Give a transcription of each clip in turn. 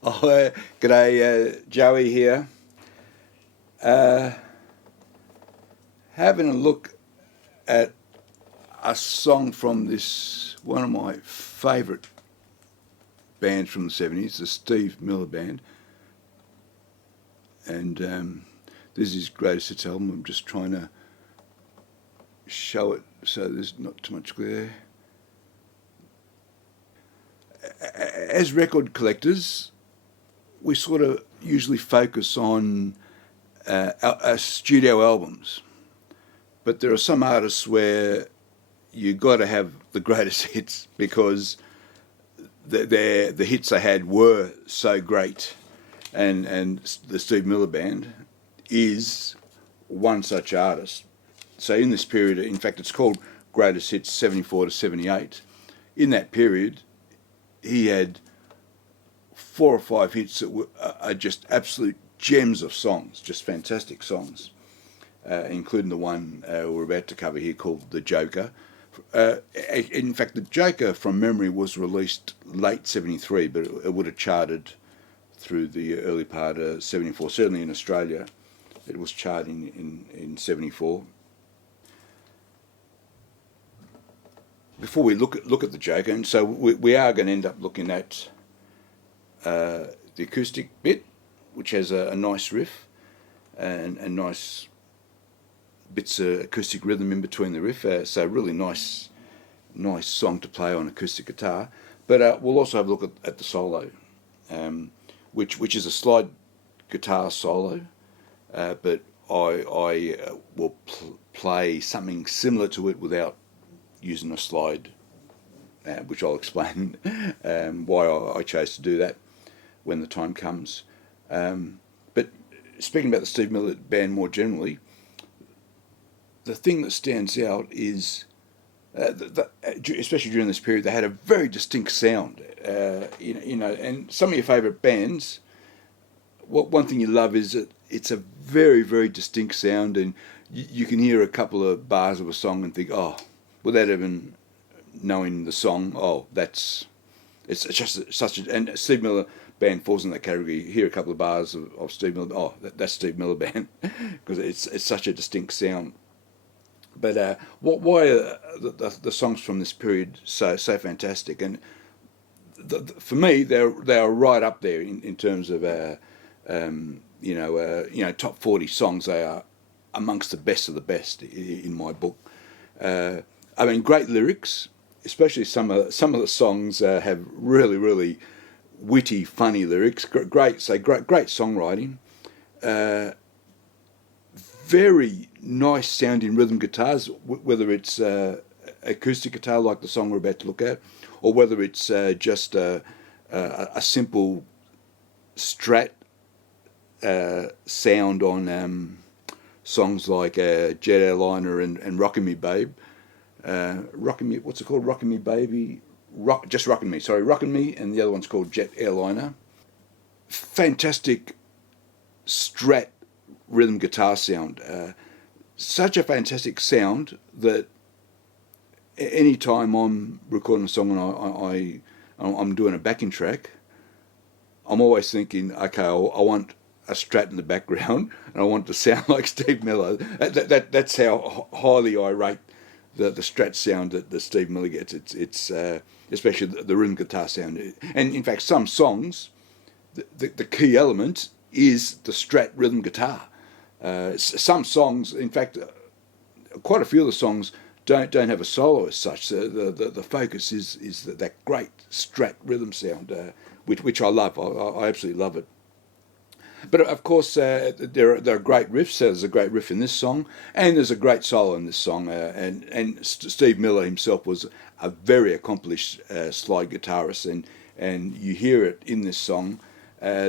Oh, g'day, Joey here. Uh, Having a look at a song from this one of my favourite bands from the 70s, the Steve Miller Band, and this is his greatest hits album. I'm just trying to show it so there's not too much glare. As record collectors, we sort of usually focus on studio albums. But there are some artists where you got to have the greatest hits because the hits they had were so great, and the Steve Miller Band is one such artist. So in this period, in fact, it's called Greatest Hits 74 to 78. In that period, he had 4 or 5 hits that are just absolute gems of songs, just fantastic songs. Including the one we're about to cover here called The Joker. In fact, The Joker, from memory, was released late 73, but it would have charted through the early part of 74. Certainly in Australia, it was charting in 74. Before we look at The Joker, and so we are going to end up looking at the acoustic bit, which has a nice riff and nice bits of acoustic rhythm in between the riff, so really nice song to play on acoustic guitar. But we'll also have a look at the solo, which is a slide guitar solo, but I will play something similar to it without using a slide, which I'll explain why I chose to do that when the time comes. But speaking about the Steve Miller Band more generally, the thing that stands out is, especially during this period, they had a very distinct sound. And some of your favourite bands, one thing you love is that it's a very, very distinct sound, and you can hear a couple of bars of a song and think, oh, without even knowing the song, it's just such a, and Steve Miller Band falls in that category. You hear a couple of bars of Steve Miller, that's Steve Miller Band, because it's such a distinct sound. But why are the songs from this period so fantastic? And for me, they are right up there in terms of top 40 songs. They are amongst the best of the best in my book. Great lyrics, especially some of the songs have really, really witty, funny lyrics. Great songwriting. Very nice sounding rhythm guitars, whether it's acoustic guitar like the song we're about to look at, or whether it's just a simple Strat sound on songs like Jet Airliner and Rockin' Me Babe. Rockin' Me, what's it called? Rockin' Me Baby? Just Rockin' Me, sorry, Rockin' Me, and the other one's called Jet Airliner. Fantastic Strat rhythm guitar sound. Such a fantastic sound that any time I'm recording a song and I'm doing a backing track, I'm always thinking, okay, I want a Strat in the background and I want it to sound like Steve Miller. That's how highly I rate the Strat sound that Steve Miller gets. It's especially the rhythm guitar sound. And in fact, some songs, the key element is the Strat rhythm guitar. Some songs, in fact, quite a few of the songs don't have a solo as such. The focus is that great Strat rhythm sound, which I love. I absolutely love it. But of course, there are great riffs. There's a great riff in this song, and there's a great solo in this song. And Steve Miller himself was a very accomplished slide guitarist, and you hear it in this song,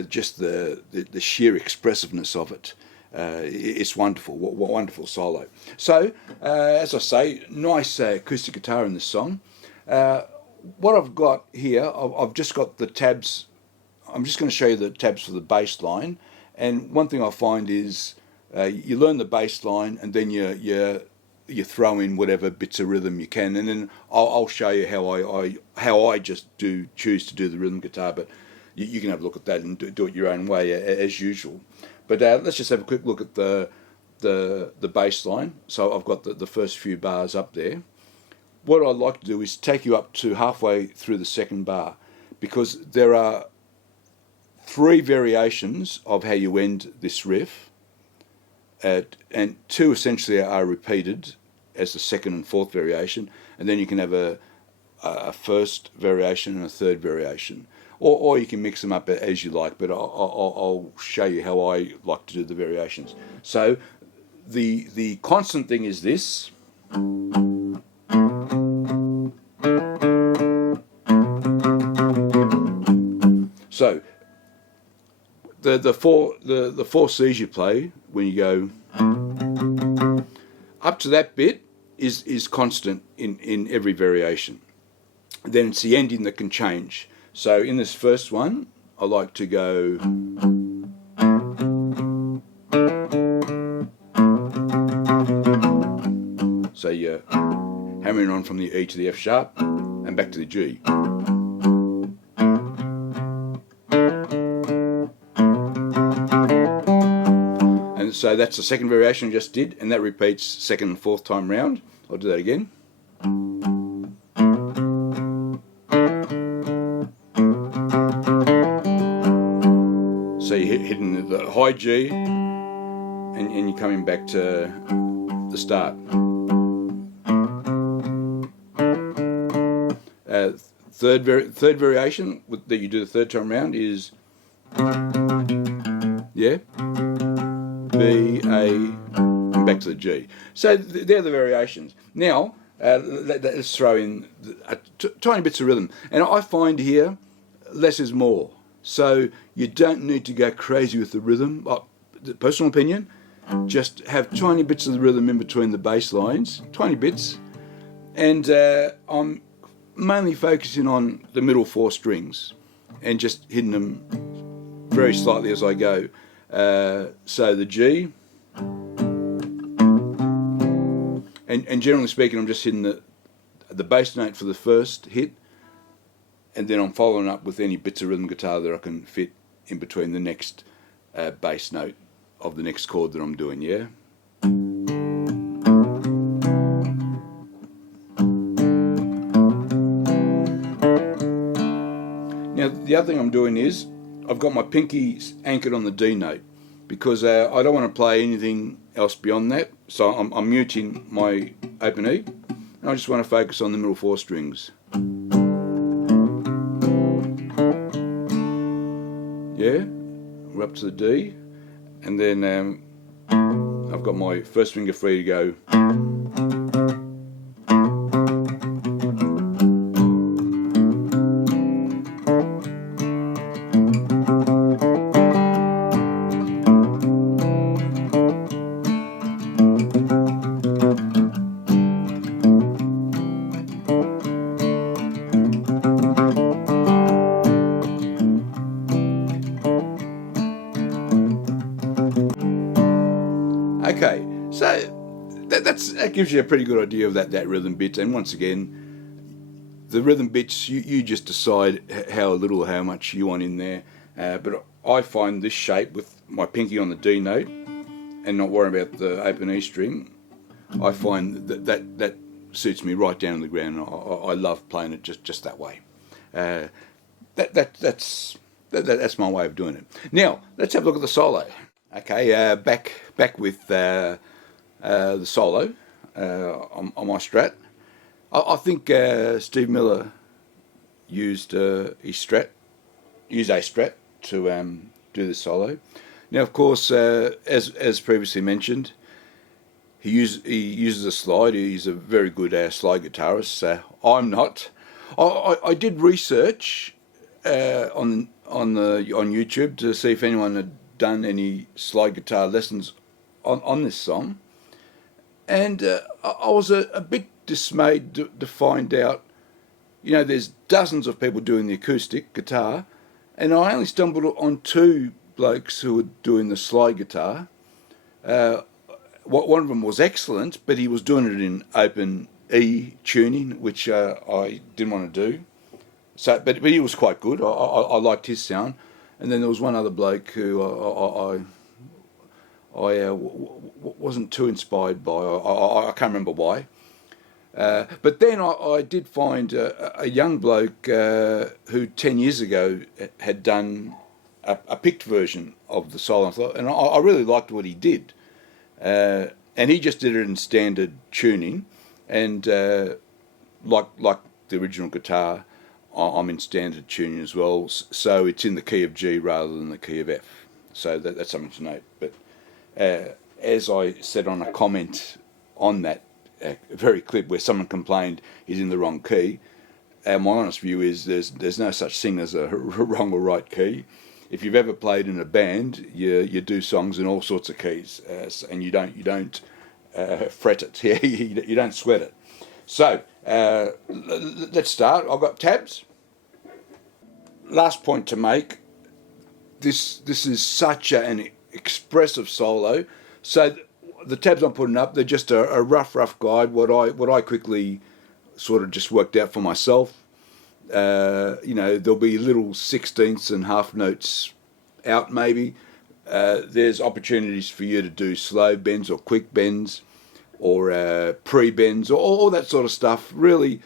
just the sheer expressiveness of it. It's wonderful. What wonderful solo. So, as I say, nice acoustic guitar in this song. What I've got here, I've just got the tabs. I'm just going to show you the tabs for the bass line. And one thing I find is you learn the bass line, and then you throw in whatever bits of rhythm you can, and then I'll show you how I just choose to do the rhythm guitar. But you can have a look at that and do it your own way as usual. But let's just have a quick look at the bass line. So I've got the first few bars up there. What I'd like to do is take you up to halfway through the second bar, because there are 3 variations of how you end this riff, and 2 essentially are repeated as the second and fourth variation, and then you can have a first variation and a third variation, or you can mix them up as you like, but I'll show you how I like to do the variations. So the constant thing is this. So the four C's you play when you go up to that bit is constant in every variation. Then it's the ending that can change. So in this first one, I like to go so you're hammering on from the E to the F sharp and back to the G. And so that's the second variation I just did, and that repeats second and fourth time round. I'll do that again. So you're hitting the high G, and you're coming back to the start. Third variation that you do the third time round is B, A, and back to the G. So they're the variations. Now let's throw in tiny bits of rhythm, and I find here less is more. So you don't need to go crazy with the rhythm. Personal opinion, just have tiny bits of the rhythm in between the bass lines, tiny bits, and I'm mainly focusing on the middle 4 strings and just hitting them very slightly as I go. So the G, and generally speaking, I'm just hitting the bass note for the first hit, and then I'm following up with any bits of rhythm guitar that I can fit in between the next bass note of the next chord that I'm doing, yeah? Now, the other thing I'm doing is I've got my pinky anchored on the D note, because I don't want to play anything else beyond that, so I'm muting my open E, and I just want to focus on the middle 4 strings. Yeah, we're up to the D, and then I've got my first finger free to go. Okay, so that gives you a pretty good idea of that rhythm bit. And once again, the rhythm bits, you just decide how little, how much you want in there. But I find this shape with my pinky on the D note and not worrying about the open E string, I find that suits me right down to the ground. I love playing it just that way. That's my way of doing it. Now let's have a look at the solo. Okay, back with the solo on my Strat. I think Steve Miller used a Strat to do the solo. Now, of course, as previously mentioned, he uses a slide. He's a very good slide guitarist. I'm not. I did research on YouTube to see if anyone had done any slide guitar lessons on this song, and I was a bit dismayed to find out, there's dozens of people doing the acoustic guitar, and I only stumbled on 2 blokes who were doing the slide guitar. One of them was excellent, but he was doing it in open E tuning, which I didn't want to do. but he was quite good. I liked his sound. And then there was one other bloke who I wasn't too inspired by. I can't remember why. But then I did find a young bloke who 10 years ago had done a picked version of the solo, and I really liked what he did. And he just did it in standard tuning, and like the original guitar, I'm in standard tuning as well, so it's in the key of G rather than the key of F. So that's something to note. But as I said on a comment on that very clip where someone complained he's in the wrong key, my honest view is there's no such thing as a wrong or right key. If you've ever played in a band, you do songs in all sorts of keys, and you don't fret it. Yeah, you don't sweat it. So let's start. I've got tabs. Last point to make. This is such an expressive solo. So the tabs I'm putting up, they're just a rough guide. What I quickly sort of just worked out for myself. There'll be little sixteenths and half notes out maybe. There's opportunities for you to do slow bends or quick bends or pre-bends or all that sort of stuff. Really,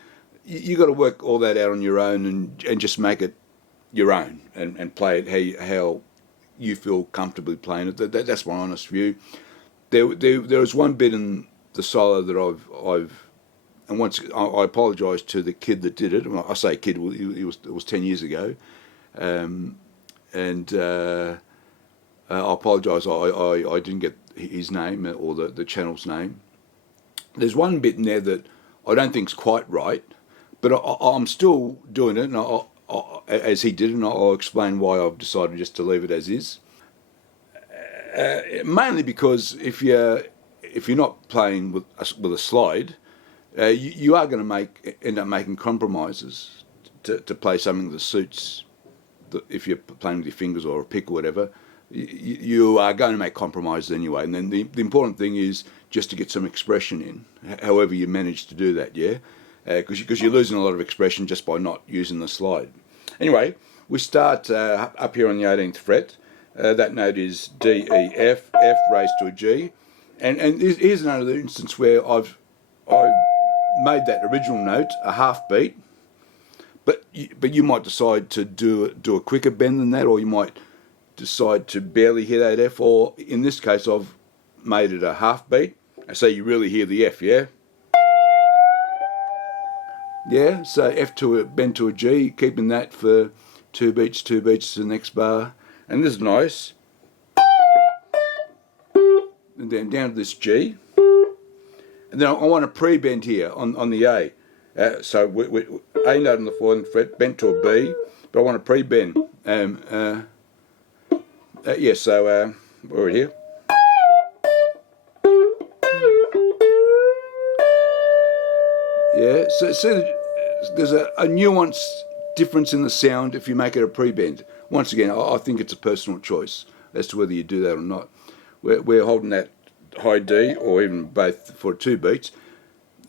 you got to work all that out on your own and just make it your own and play it how you feel comfortably playing it. That's my honest view. There was one bit in the solo that I've and once I apologise to the kid that did it. I say kid, it was 10 years ago, and I apologise. I didn't get his name or the channel's name. There's one bit in there that I don't think's quite right, but I'm still doing it, and as he did, and I'll explain why I've decided just to leave it as is. Mainly because if you're not playing with a slide. You are going to end up making compromises to play something that suits. If you're playing with your fingers or a pick or whatever, you are going to make compromises anyway. And then the important thing is just to get some expression in, however you manage to do that, yeah? Because you're losing a lot of expression just by not using the slide. Anyway, we start up here on the 18th fret. That note is D, E, F raised to a G. And here's another instance where I've made that original note a half beat, but you might decide to do a quicker bend than that, or you might decide to barely hear that F, or in this case I've made it a half beat, so you really hear the F, yeah? Yeah, so F to a bend to a G, keeping that for two beats to the next bar, and this is nice. And then down to this G. And then I want a pre-bend here on the A. So A note on the 4th fret, bent to a B, but I want a pre-bend. So we're here. Yeah, so there's a nuanced difference in the sound if you make it a pre-bend. Once again, I think it's a personal choice as to whether you do that or not. We're holding that high D, or even both for 2 beats.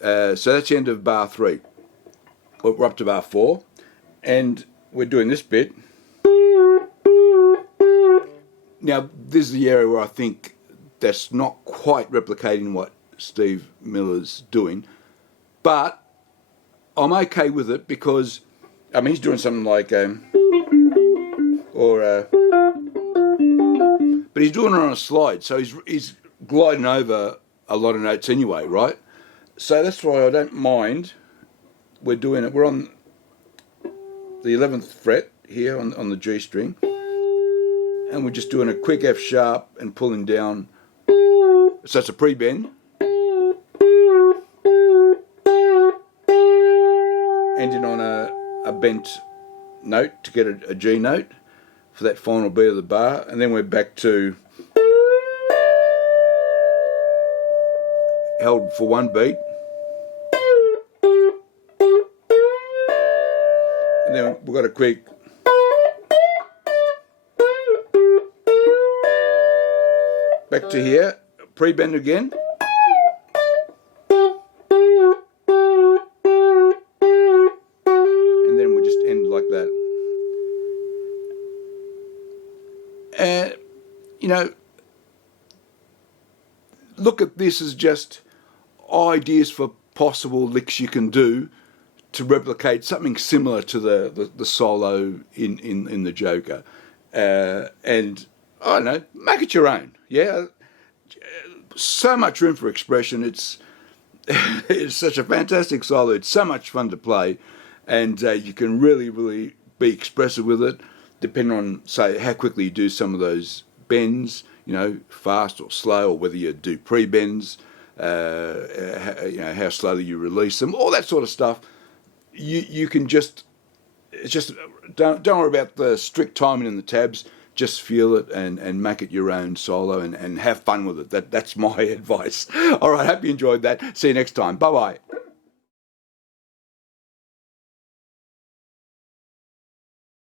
So that's the end of bar 3. We're up to bar 4, and we're doing this bit. Now, this is the area where I think that's not quite replicating what Steve Miller's doing, but I'm okay with it because, I mean, he's doing something like, but he's doing it on a slide, so he's gliding over a lot of notes anyway, right? So that's why I don't mind. We're doing it. We're on the 11th fret here on the G string, and we're just doing a quick F sharp and pulling down. So it's a pre-bend, ending on a bent note to get a G note for that final beat of the bar, and then we're back to held for 1 beat, and then we've got a quick back to here, pre-bend again, and then we just end like You know, look at this as just ideas for possible licks you can do to replicate something similar to the solo in the Joker. And I don't know, make it your own. Yeah, so much room for expression. It's it's such a fantastic solo. It's so much fun to play, and you can really be expressive with it, depending on, say, how quickly you do some of those bends. You know, fast or slow, or whether you do pre-bends. You know, how slowly you release them, all that sort of stuff. You can just, it's just, don't worry about the strict timing in the tabs. Just feel it and make it your own solo and have fun with it. That's my advice. All right, hope you enjoyed that. See you next time. Bye bye.